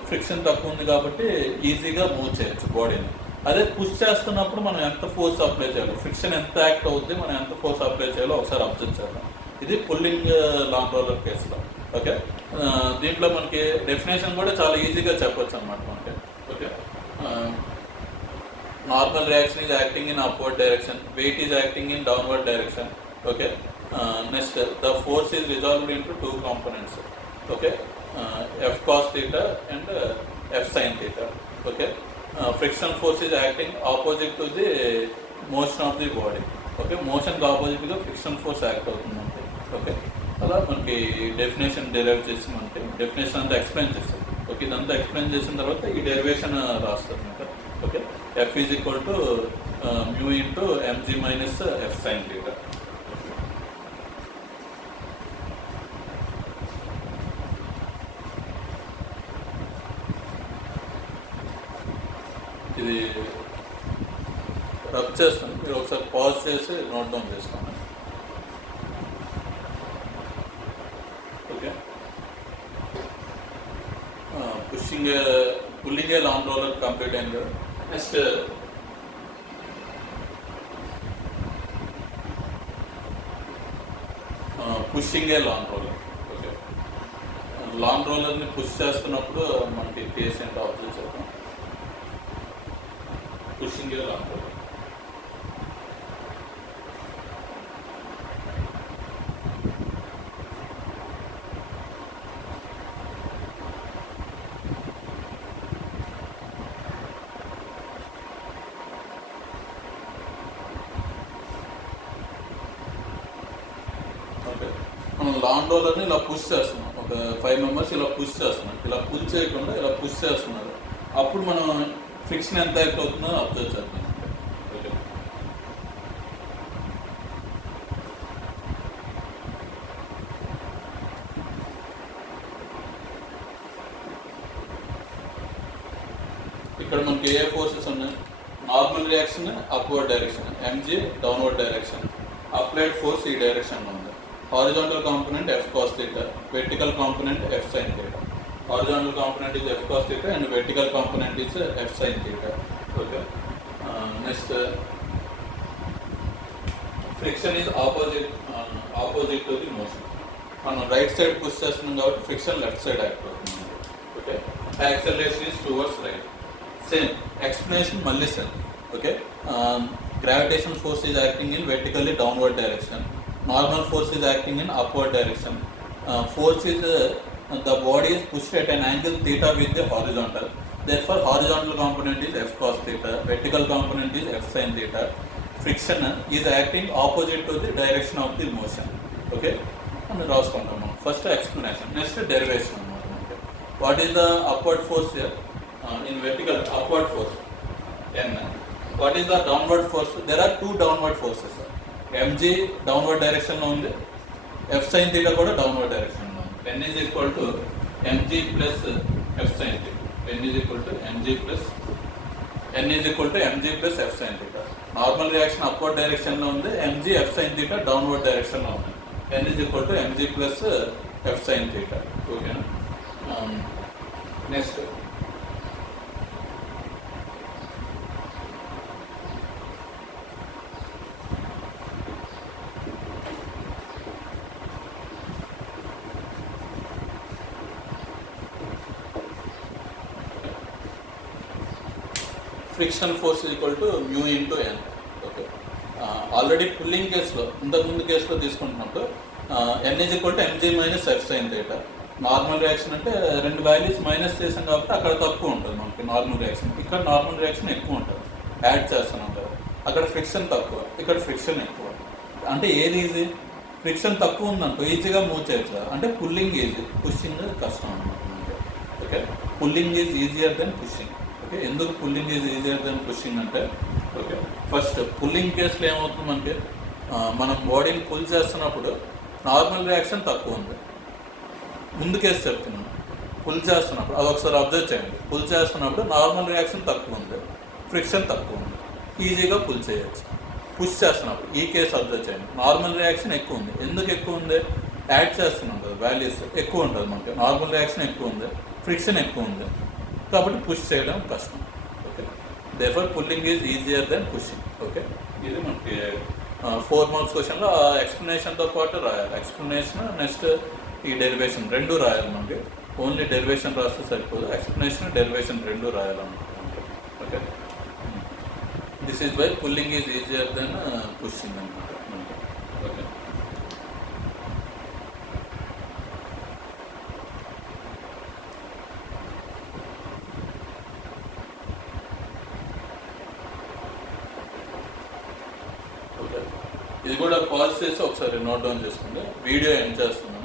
ఫ్రిక్షన్ తక్కువ ఉంది కాబట్టి ఈజీగా మూవ్ చేయొచ్చు బాడీని. అదే పుష్ చేస్తున్నప్పుడు మనం ఎంత ఫోర్స్ అప్లై చేయాలో, ఫ్రిక్షన్ ఎంత యాక్ట్ అవుద్ది, మనం ఎంత ఫోర్స్ అప్లై చేయాలో ఒకసారి అబ్జర్వ్ చేద్దాం. ఇది పుల్లింగ్ లాంగ్ రోలర్ కేసులో. ఓకే, దీంట్లో మనకి డెఫినేషన్ కూడా చాలా ఈజీగా చెప్పొచ్చు అనమాట మనకి. ఓకే, normal reaction is acting in upward direction, weight is acting in downward direction. Okay, next the force is resolved into two components. Okay, f cos theta and f sin theta. Okay, frictional force is acting opposite to the motion of the body. Okay, motion కి opposite గా frictional force act అవుతుంది మనకి. Okay, అలా మనకి definition derive చేసి మనకి definition అంతా explain చేస్తాం. ఓకే, ఇదంతా ఎక్స్ప్లెయిన్ చేసిన తర్వాత ఈ డెరివేషన్ రాస్తారు అనమాట. Okay, f is equal to mu into mg minus f sin theta. ఇది రబ్ చేస్తాను, మీరు ఒకసారి పాజ్ చేసి నోట్ డౌన్ చేసుకోండి. Okay, pulling a long roller complete అయింది కదా. Next pushing a long roller. Okay, long రోలర్ని పుష్ చేస్తున్నప్పుడు మనకి కేసు ఏంటో అబ్జర్వ్ చేద్దాం. Pushing a long roller. మనం లాంగ్ రోలర్ని ఇలా పుష్ చేస్తున్నాం, ఒక 5 మెంబర్స్ ఇలా పుష్ చేస్తున్నాం. ఇలా పుష్ చేయకుండా ఇలా పుష్ చేస్తున్నారు. అప్పుడు మనం ఫ్రిక్షన్ ఎంత యాక్ట్ అవుతుందో అబ్జర్వ్ చేద్దాం. ఓకే, ఇక్కడ మనకి ఏ ఫోర్సెస్ ఉన్నాయి? Normal reaction upward direction, MG downward direction, applied force ఈ డైరెక్షన్లో ఉంది. Horizontal component f cos theta, vertical component f sin theta. Horizontal component is f cos theta and vertical component is f sin theta. Okay. Next, friction is opposite to the motion. On the right side push చేస్తున్నాం కాబట్టి friction left side act అవుతుంది. Okay. Acceleration is towards right. Same explanation మళ్ళీ same. Okay. Gravitational force is acting in vertically downward direction. Normal force is acting in upward direction. Force is the body is pushed at an angle theta with the horizontal. Therefore, horizontal component is f cos theta. Vertical component is f sin theta. Friction is acting opposite to the direction of the motion. Okay. And రాసుకుంటాము. First explanation. Next derivation. Okay. What is the upward force here? In vertical upward force n. What is the downward force? There are two downward forces. mg downward డైరెక్షన్లో ఉంది, f sin theta కూడా downward డైరెక్షన్లో ఉంది. n is equal to mg plus f sin theta. n is equal to mg plus n is equal to mg plus f sin theta. Normal reaction upward డైరెక్షన్లో ఉంది, mg f sin theta downward డైరెక్షన్లో ఉంది. n is equal to mg plus f sin theta. ఓకేనా? Next frictional force is equal to mu into N. Okay, already pulling కేసులో ఇంతకుముందు కేసులో తీసుకుంటున్నప్పుడు N is equal to MG minus F sine theta. Normal reaction అంటే రెండు values minus చేసాం కాబట్టి అక్కడ తక్కువ ఉంటుంది మనకి నార్మల్ రియాక్షన్. ఇక్కడ నార్మల్ రియాక్షన్ ఎక్కువ ఉంటుంది, యాడ్ చేస్తున్నాం కదా. అక్కడ ఫ్రిక్షన్ తక్కువ, ఇక్కడ ఫ్రిక్షన్ ఎక్కువ. అంటే ఏది ఈజీ? ఫ్రిక్షన్ తక్కువ ఉందనుకో ఈజీగా మూవ్ చేయొచ్చు, అంటే పుల్లింగ్ ఈజీ, పుషింగ్ కష్టం అనమాట. Okay, pulling is easier then pushing. Okay, ఎందుకు pulling is easier then pushing అంటే, ఓకే, ఫస్ట్ పుల్లింగ్ కేసులో ఏమవుతుంది మనకి, మనం బాడీని పుల్ చేస్తున్నప్పుడు నార్మల్ రియాక్షన్ తక్కువ ఉంది. ముందు కేసు చెప్తున్నాను, పుల్ చేస్తున్నప్పుడు అది ఒకసారి అబ్జర్వ్ చేయండి. పుల్ చేస్తున్నప్పుడు నార్మల్ రియాక్షన్ తక్కువ ఉంది, ఫ్రిక్షన్ తక్కువ ఉంది, ఈజీగా పుల్ చేయొచ్చు. పుష్ చేస్తున్నప్పుడు ఈ కేసు అబ్జర్వ్ చేయండి, నార్మల్ రియాక్షన్ ఎక్కువ ఉంది. ఎందుకు ఎక్కువ ఉంది? యాడ్ చేస్తున్నాం కదా, వాల్యూస్ ఎక్కువ ఉంటుంది మనకి. నార్మల్ రియాక్షన్ ఎక్కువ ఉంది, ఫ్రిక్షన్ ఎక్కువ ఉంది, కాబట్టి పుష్ చేయడం కష్టం. Okay, therefore pulling is easier then pushing. Okay, ఇది మనకి 4 మార్క్స్ క్వశ్చన్లో ఎక్స్ప్లెనేషన్తో పాటు రాయాలి. ఎక్స్ప్లెనేషన్ నెక్స్ట్ ఈ డెరివేషన్ రెండు రాయాలి మనకి. ఓన్లీ డెరివేషన్ రాస్తే సరిపోదు, ఎక్స్ప్లెనేషన్ డెరివేషన్ రెండు రాయాలన్నమాట. Okay, this is why pulling is easier then pushing అనమాట. ఓకే, ఇది కూడా పాజ్ చేసి ఒకసారి నోట్ డౌన్ చేసుకోండి. వీడియో ఎండ్ చేస్తున్నాను.